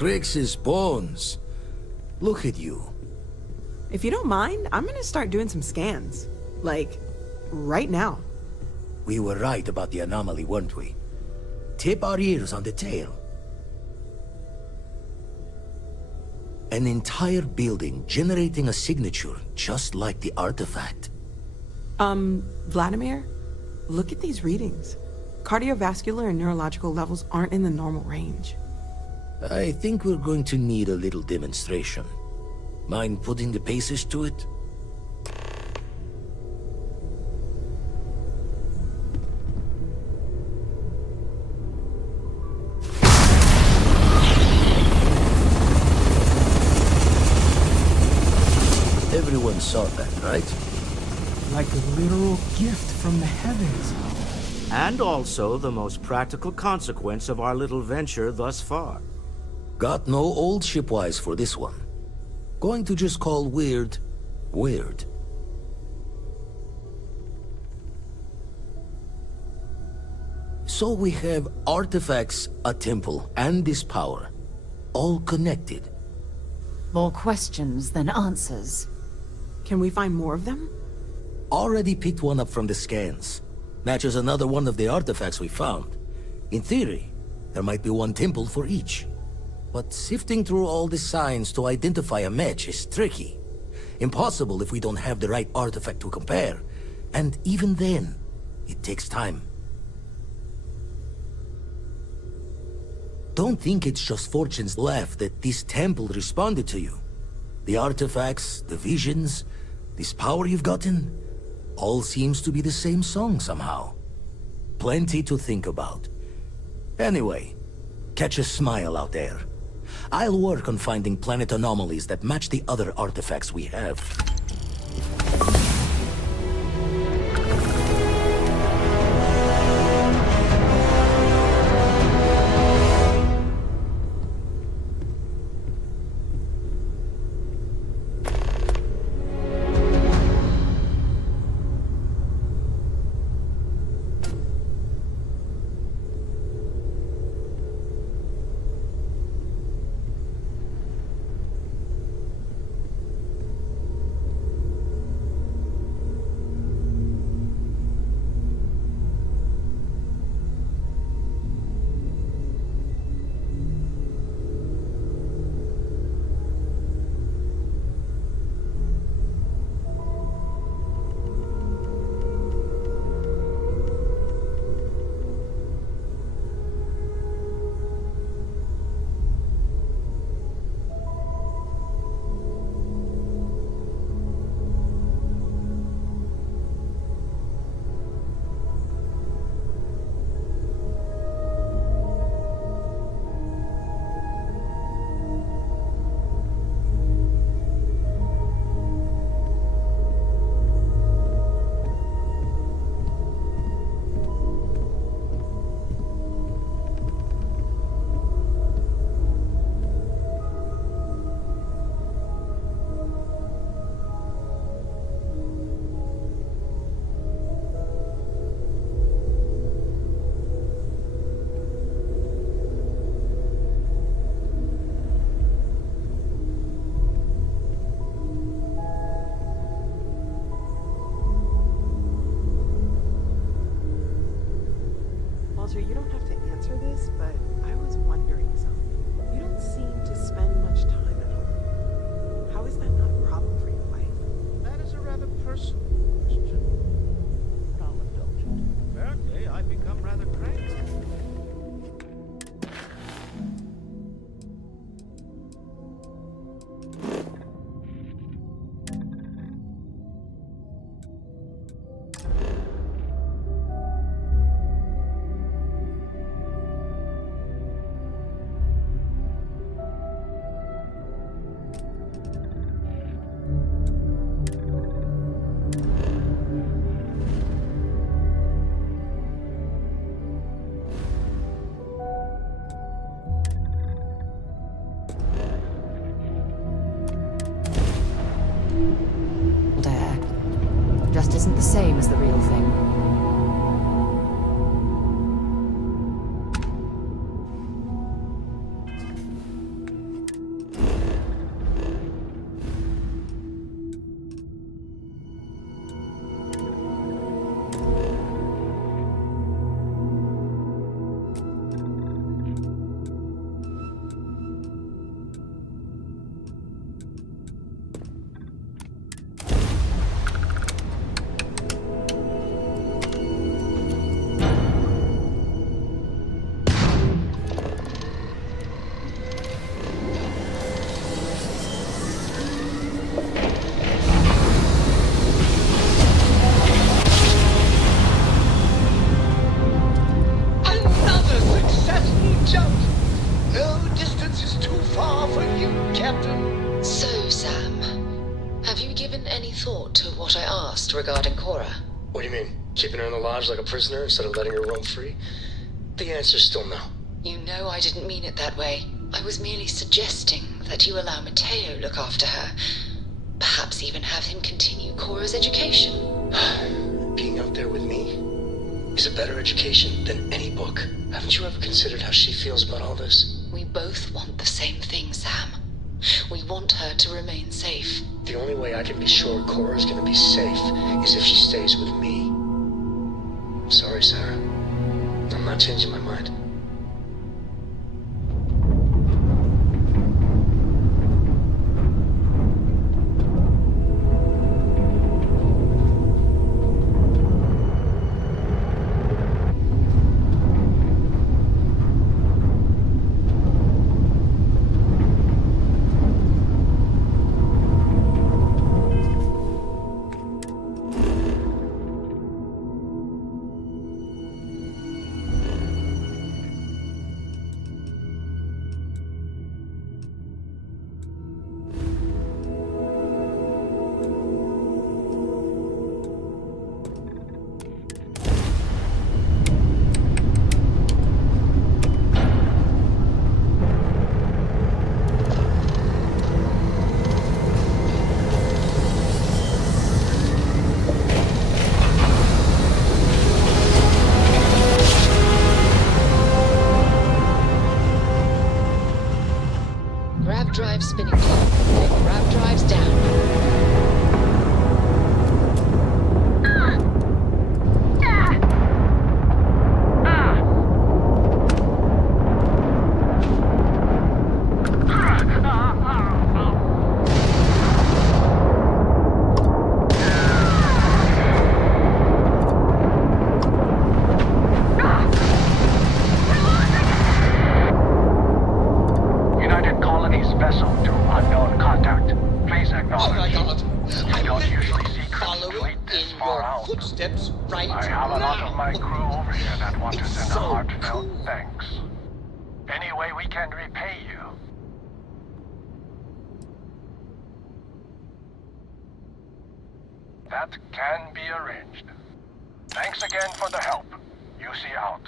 Crix's bones. Look at you. If you don't mind, I'm gonna start doing some scans. Like, right now. We were right about the anomaly, weren't we? Tip our ears on the tail. An entire building generating a signature just like the artifact. Vladimir, look at these readings. Cardiovascular and neurological levels aren't in the normal range. I think we're going to need a little demonstration. Mind putting the paces to it? Everyone saw that, right? Like a literal gift from the heavens. And also the most practical consequence of our little venture thus far. Got no old shipwise for this one. Going to just call weird, weird. So we have artifacts, a temple, and this power. All connected. More questions than answers. Can we find more of them? Already picked one up from the scans. Matches another one of the artifacts we found. In theory, there might be one temple for each. But sifting through all the signs to identify a match is tricky. Impossible if we don't have the right artifact to compare. And even then, it takes time. Don't think it's just fortunes left that this temple responded to you. The artifacts, the visions, this power you've gotten, all seems to be the same song somehow. Plenty to think about. Anyway, catch a smile out there. I'll work on finding planet anomalies that match the other artifacts we have. Walter, you don't have to answer this, but I was wondering something. You don't seem to spend much time at home. How is that not a problem for your wife? That is a rather personal question. Now indulgent. Apparently, I've become rather cranky. Just isn't the same as the real thing. any thought to what I asked regarding Cora? What do you mean? Keeping her in the lodge like a prisoner instead of letting her roam free? The answer's still no. You know I didn't mean it that way. I was merely suggesting that you allow Mateo look after her. Perhaps even have him continue Cora's education. Being out there with me is a better education than any book. Haven't you ever considered how she feels about all this? We both want the same thing, Sam. We want her to remain safe. The only way I can be sure Cora's gonna be safe is if she stays with me. Sorry, Sarah. I'm not changing my mind. Grav drive spinning clock. Bring grav drives down. United Colonies vessel to unknown contact. Please acknowledge. Oh my god! We I'm don't usually literally see cruise following fleet this in far your out. footsteps right I have a lot of my now. crew over here that want to It's send so a heartfelt cool. thanks. Any way we can repay you? That can be arranged. Thanks again for the help. UC out.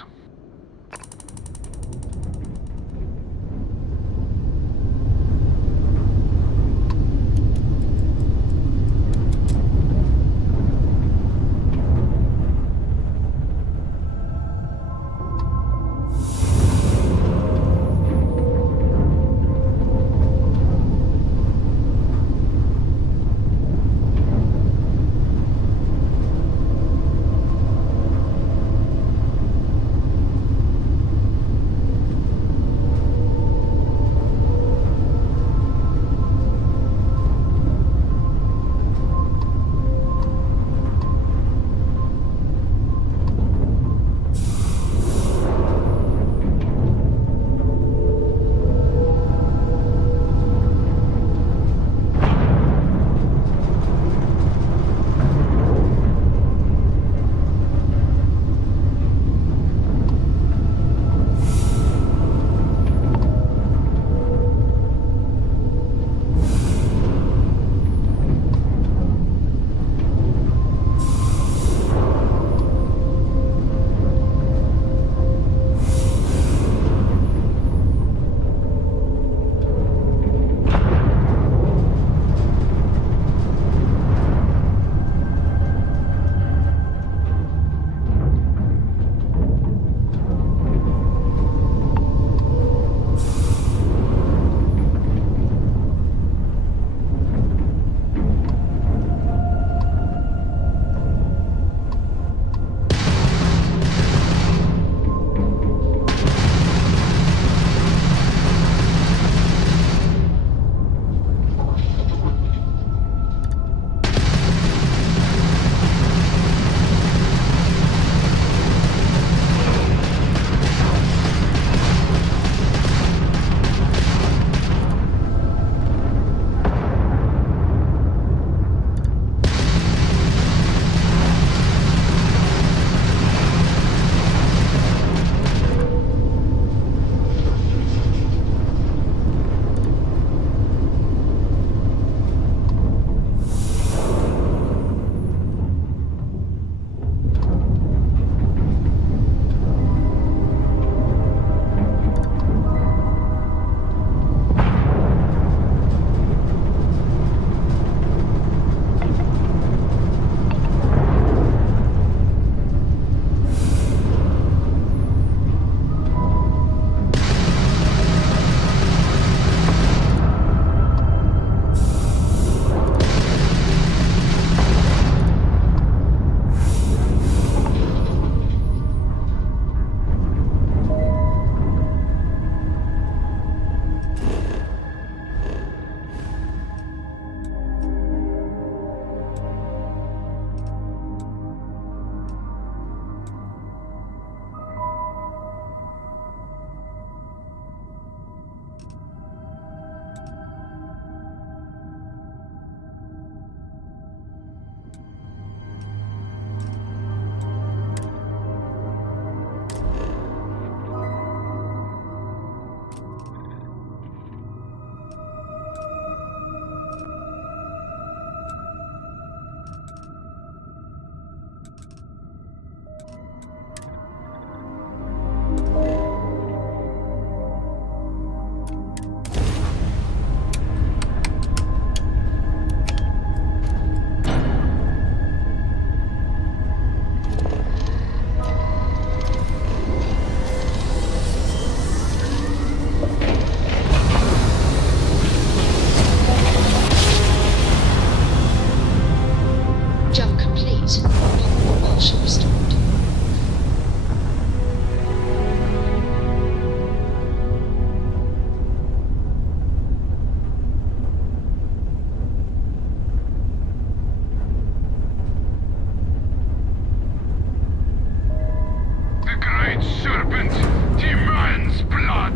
serpent demands blood!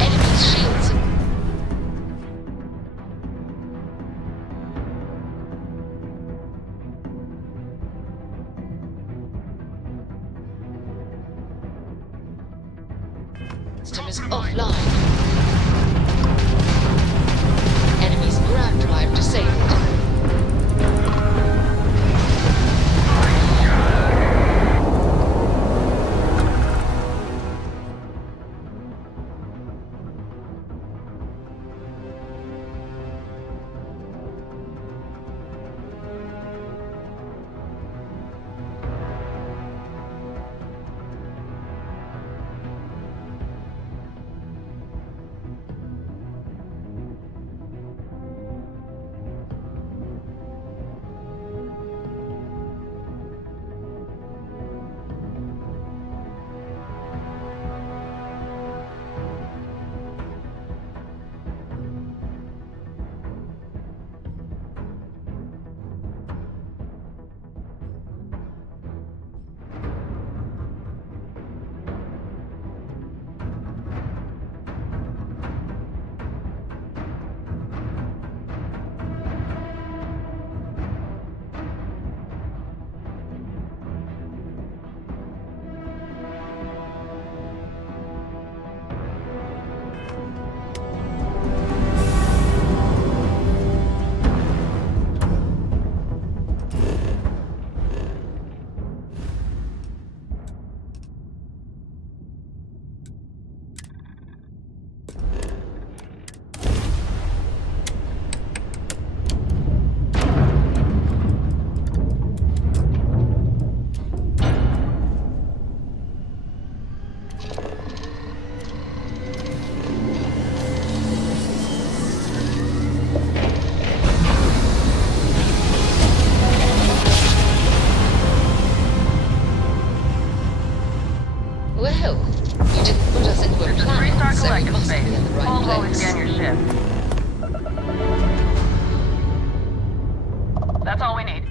Enemy's shields. System is offline. Enemy's ground drive disabled. Well, you didn't put us into a There's a plan, three-star so we collective must space. be in the right Hold while we place. scan your ship. That's all we need.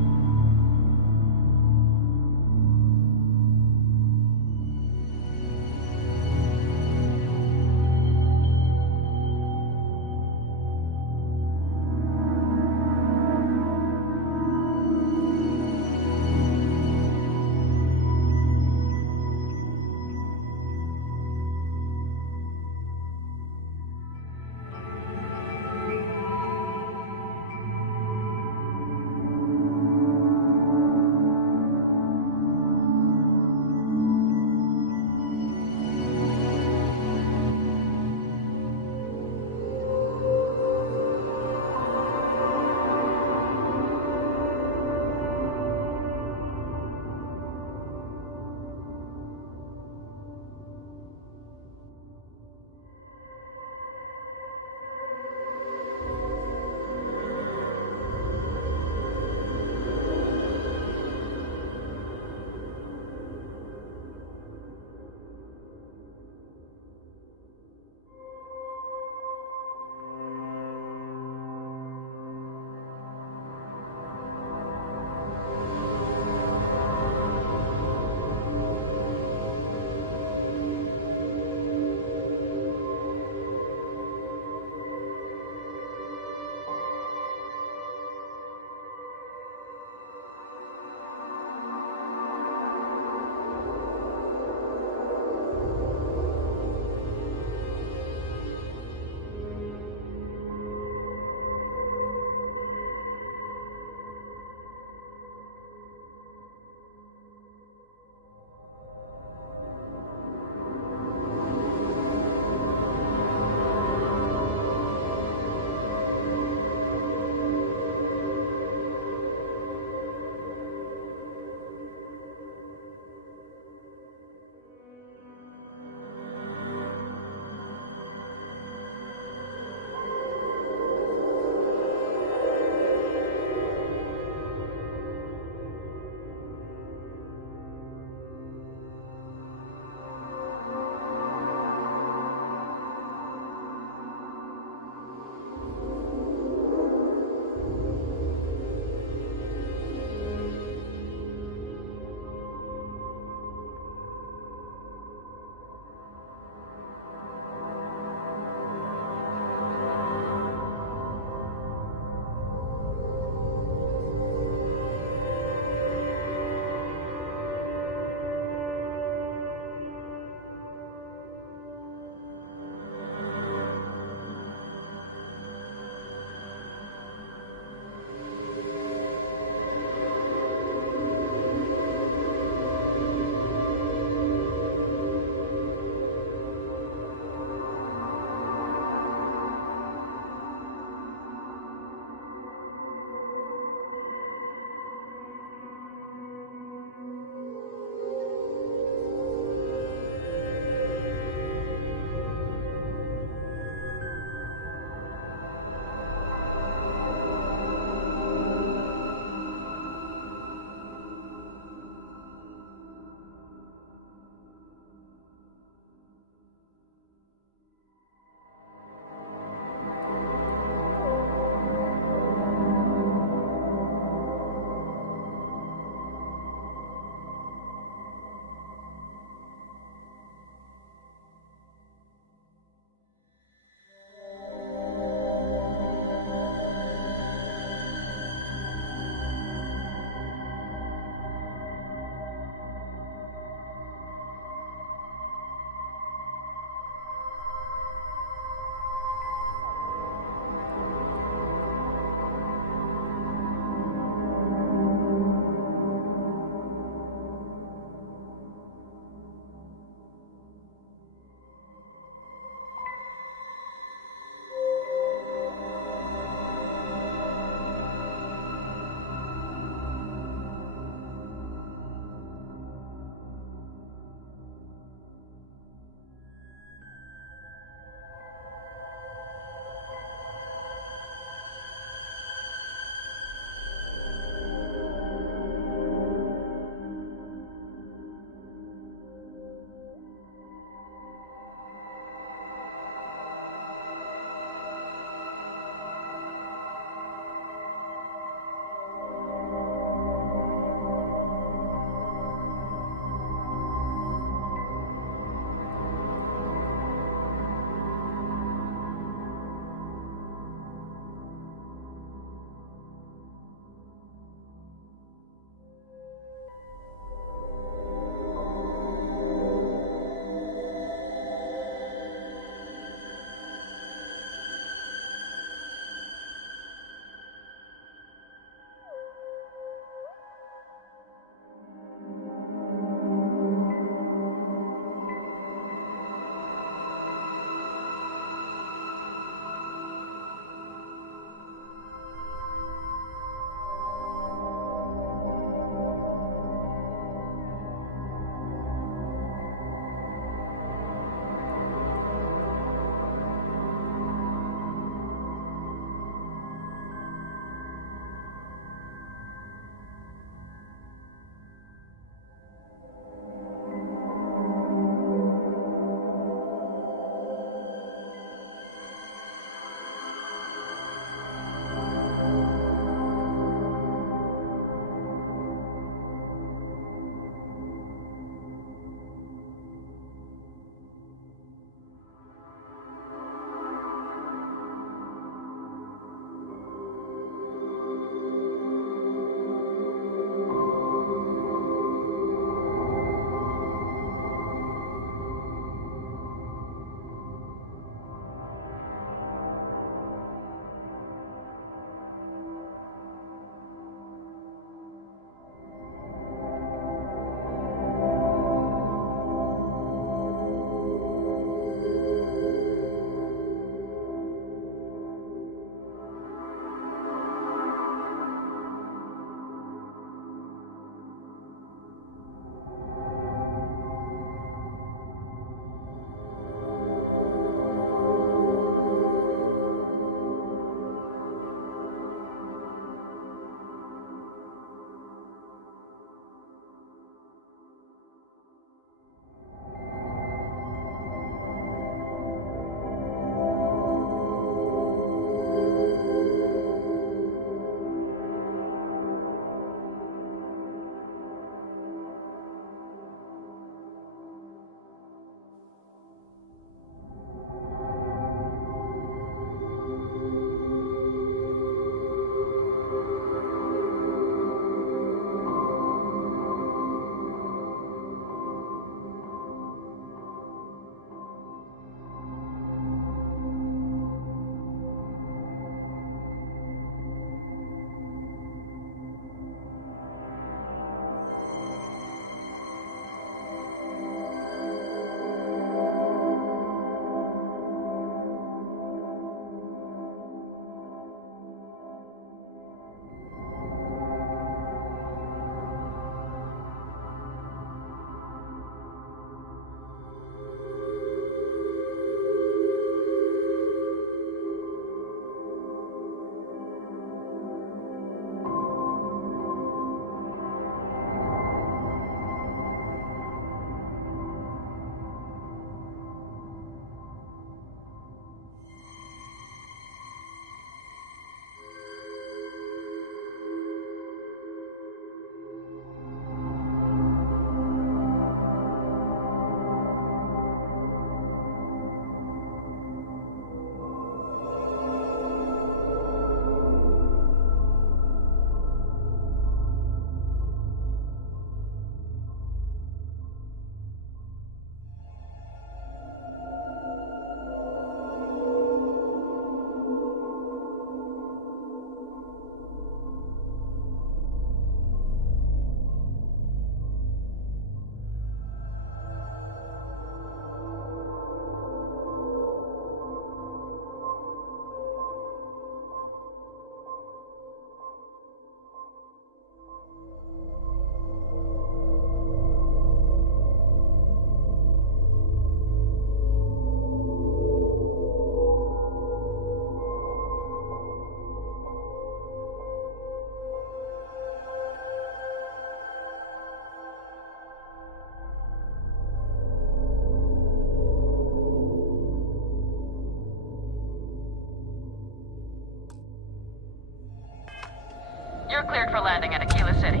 You're cleared for landing at Aquila City.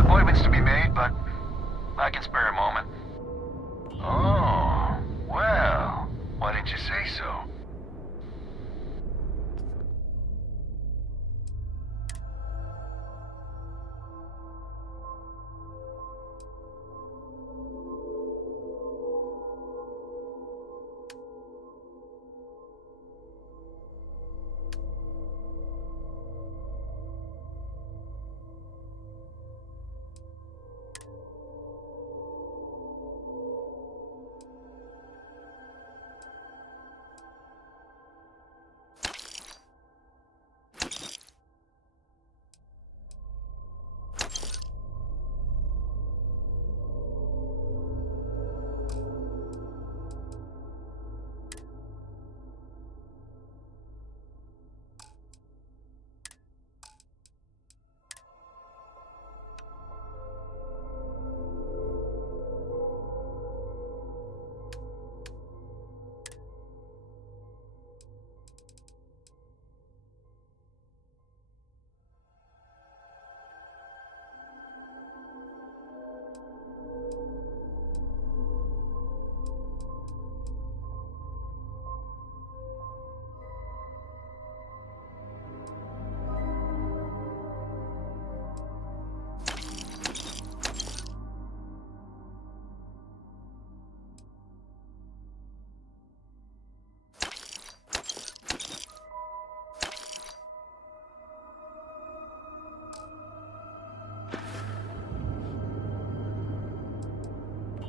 Appointments to be made, but I can spare a moment. Oh, well, why didn't you say so?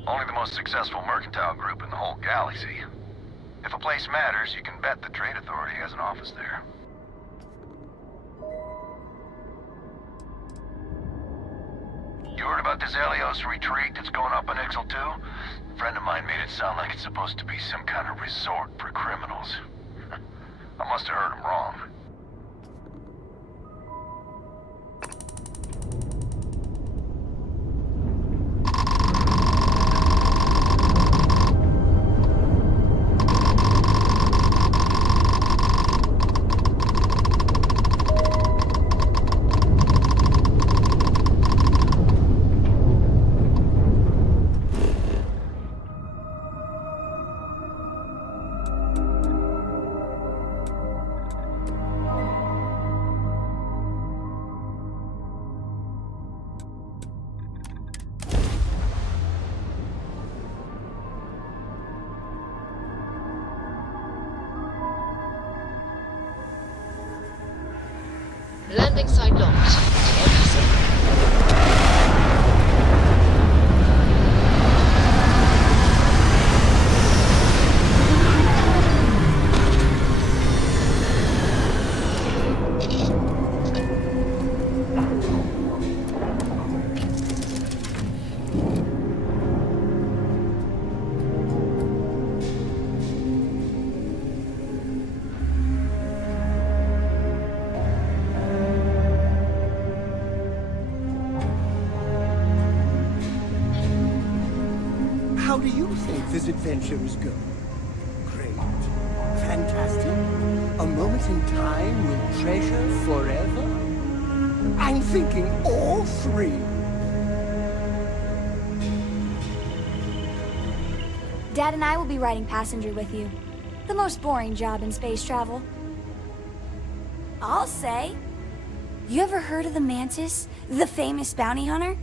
Only the most successful mercantile group in the whole galaxy. If a place matters, you can bet the Trade Authority has an office there. You heard about this Helios retreat that's going up on Ixel 2? A friend of mine made it sound like it's supposed to be some kind of resort for criminals. I must have heard him wrong. Landing site locked. TLC. How do you think this adventure is going? Great. Fantastic. A moment in time we'll treasure forever? I'm thinking all three. Dad and I will be riding passenger with you. The most boring job in space travel. I'll say. You ever heard of the Mantis? The famous bounty hunter?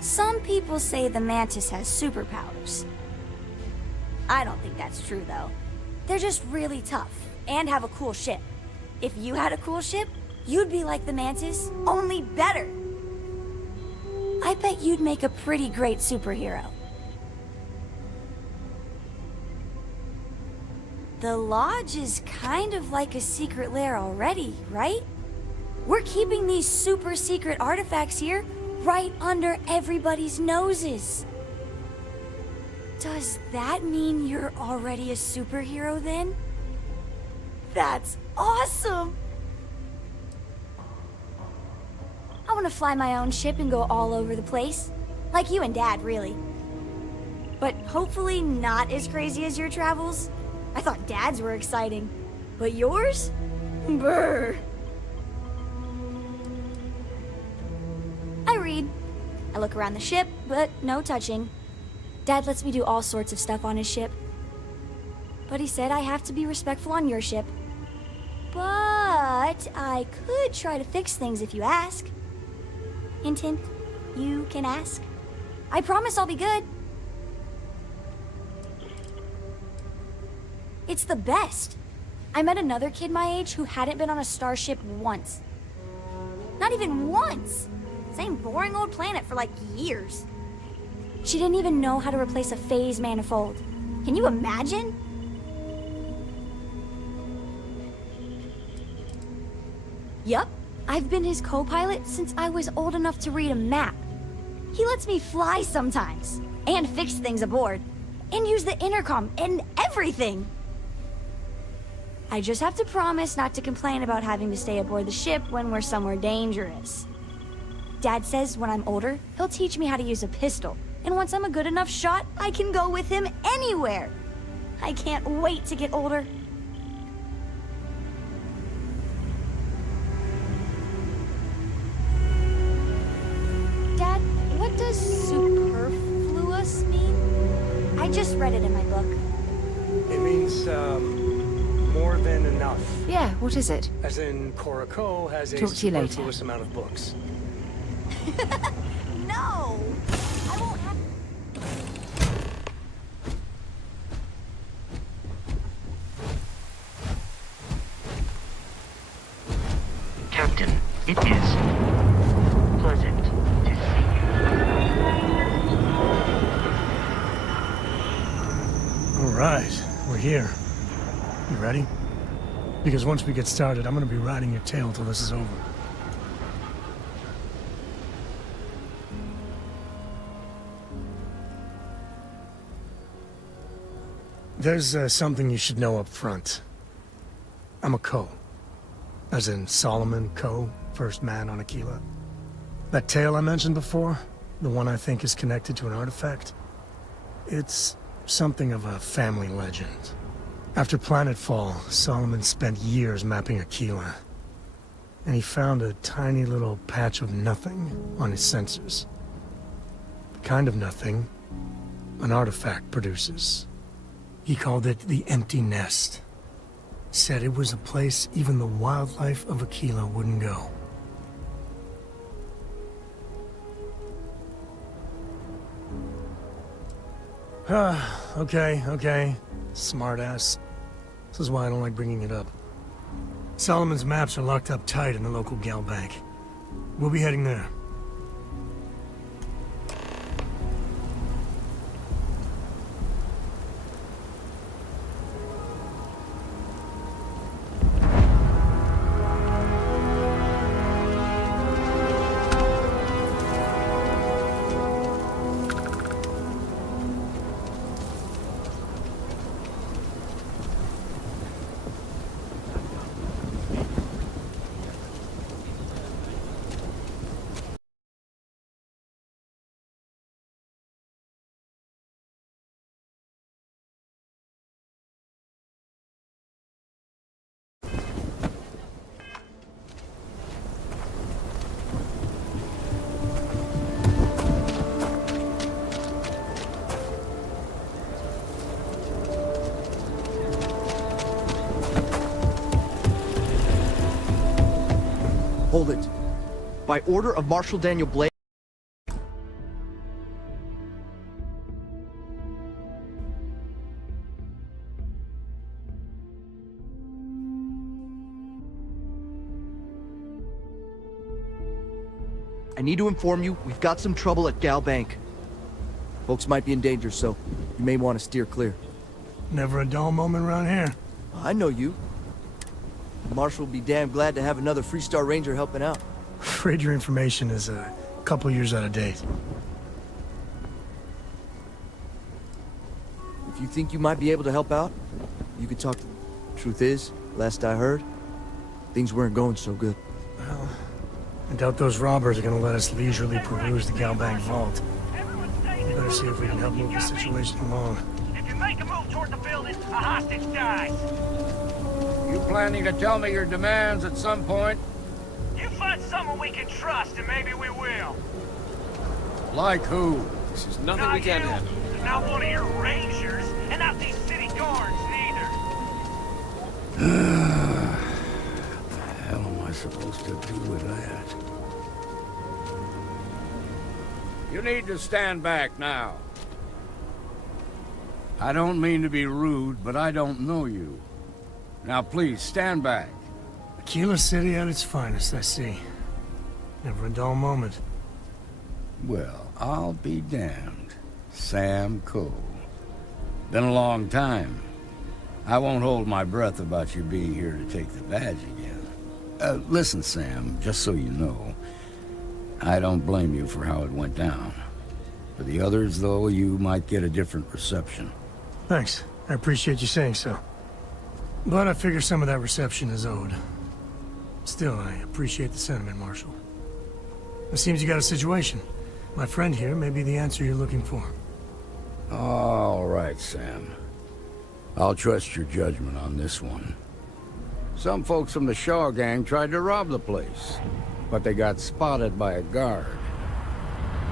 Some people say the Mantis has superpowers. I don't think that's true, though. They're just really tough, and have a cool ship. If you had a cool ship, you'd be like the Mantis, only better. I bet you'd make a pretty great superhero. The Lodge is kind of like a secret lair already, right? We're keeping these super secret artifacts here right under everybody's noses. Does that mean you're already a superhero then? That's awesome! want to fly my own ship and go all over the place. Like you and Dad, really. But hopefully not as crazy as your travels. I thought Dad's were exciting. But yours? Brr. I read. I look around the ship, but no touching. Dad lets me do all sorts of stuff on his ship. But he said I have to be respectful on your ship. But I could try to fix things if you ask. Hint, hint. You can ask. I promise I'll be good. It's the best. I met another kid my age who hadn't been on a starship once. Not even once. Same boring old planet for like years. She didn't even know how to replace a phase manifold. Can you imagine? Yup, I've been his co-pilot since I was old enough to read a map. He lets me fly sometimes, and fix things aboard, and use the intercom and everything. I just have to promise not to complain about having to stay aboard the ship when we're somewhere dangerous. Dad says when I'm older, he'll teach me how to use a pistol, and once I'm a good enough shot, I can go with him anywhere. I can't wait to get older. Dad, what does superfluous mean? I just read it in my book. It means, more than enough. Yeah, what is it? As in, Korako has a Talk to you later. superfluous amount of books. No! I won't have... Captain, it is pleasant to see you. All right, we're here. You ready? Because once we get started, I'm gonna be riding your tail till this is over. There's something you should know up front. I'm a Co. As in Solomon Co., first man on Aquila. That tale I mentioned before, the one I think is connected to an artifact, it's something of a family legend. After planetfall, Solomon spent years mapping Aquila, and he found a tiny little patch of nothing on his sensors. The kind of nothing an artifact produces. He called it the Empty Nest. Said it was a place even the wildlife of Aquila wouldn't go. Okay. Smartass. This is why I don't like bringing it up. Solomon's maps are locked up tight in the local gal bank. We'll be heading there. Hold it. By order of Marshal Daniel Blake. I need to inform you, we've got some trouble at Gal Bank. Folks might be in danger, so you may want to steer clear. Never a dull moment around here. I know you. Marshal will be damn glad to have another Freestar Ranger helping out. Afraid your information is a couple years out of date. If you think you might be able to help out, you could talk to... Truth is, last I heard, things weren't going so good. Well, I doubt those robbers are gonna let us leisurely peruse the Galbank vault. We better see if we can help move the situation along. If you make a move toward the building, a hostage dies. You planning to tell me your demands at some point? You find someone we can trust, and maybe we will. Like who? This is nothing Not we can't you, handle. not one of your rangers, and not these city guards, neither. What the hell am I supposed to do with that? You need to stand back now. I don't mean to be rude, but I don't know you. Now please, stand back. Aquila City at its finest, I see. Never a dull moment. Well, I'll be damned. Sam Coe. Been a long time. I won't hold my breath about you being here to take the badge again. Listen, Sam, just so you know, I don't blame you for how it went down. For the others, though, you might get a different reception. Thanks. I appreciate you saying so. But I figure some of that reception is owed. Still, I appreciate the sentiment, Marshal. It seems you got a situation. My friend here may be the answer you're looking for. All right, Sam. I'll trust your judgment on this one. Some folks from the Shaw gang tried to rob the place, but they got spotted by a guard.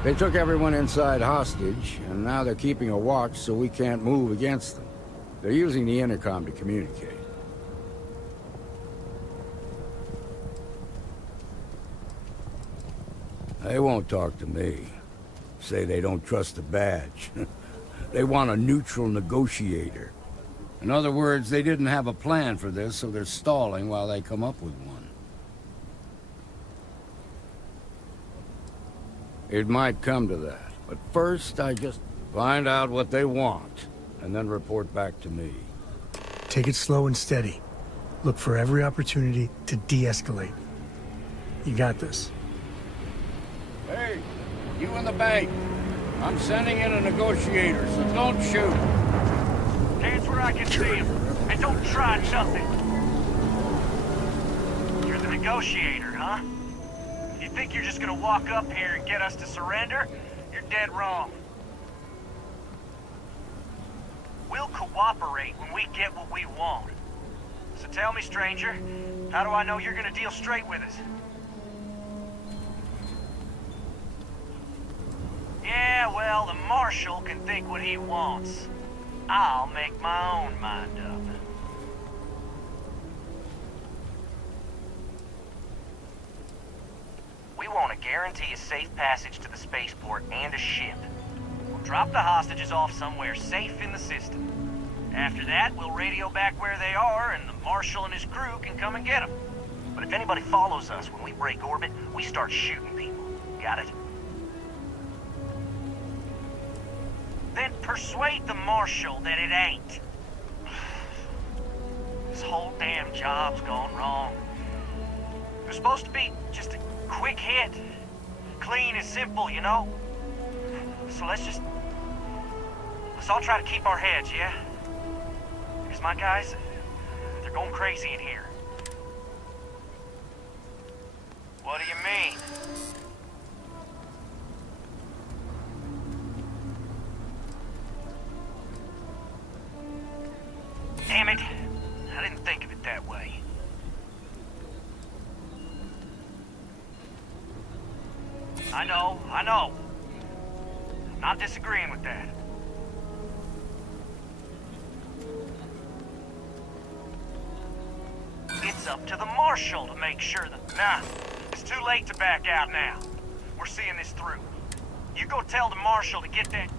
They took everyone inside hostage, and now they're keeping a watch so we can't move against them. They're using the intercom to communicate. They won't talk to me. Say they don't trust the badge. They want a neutral negotiator. In other words, they didn't have a plan for this, so they're stalling while they come up with one. It might come to that, but first I just find out what they want, and then report back to me. Take it slow and steady. Look for every opportunity to de-escalate. You got this. Hey, you in the bank. I'm sending in a negotiator, so don't shoot. Hands where I can see him, and don't try nothing. You're the negotiator, huh? If you think you're just gonna walk up here and get us to surrender, you're dead wrong. We'll cooperate when we get what we want. So tell me, stranger, how do I know you're gonna deal straight with us? Yeah, well, the Marshal can think what he wants. I'll make my own mind up. We want to guarantee a safe passage to the spaceport and a ship. We'll drop the hostages off somewhere safe in the system. After that, we'll radio back where they are, and the Marshal and his crew can come and get them. But if anybody follows us when we break orbit, we start shooting people. Got it? Then persuade the Marshal that it ain't. This whole damn job's gone wrong. It was supposed to be just a quick hit. Clean and simple, you know? So let's all try to keep our heads, yeah? Because my guys, they're going crazy in here. What do you mean? Damn it. I didn't think of it that way. I know. I'm not disagreeing with that. It's up to the Marshal to make sure that... Nah, it's too late to back out now. We're seeing this through. You go tell the Marshal to get that...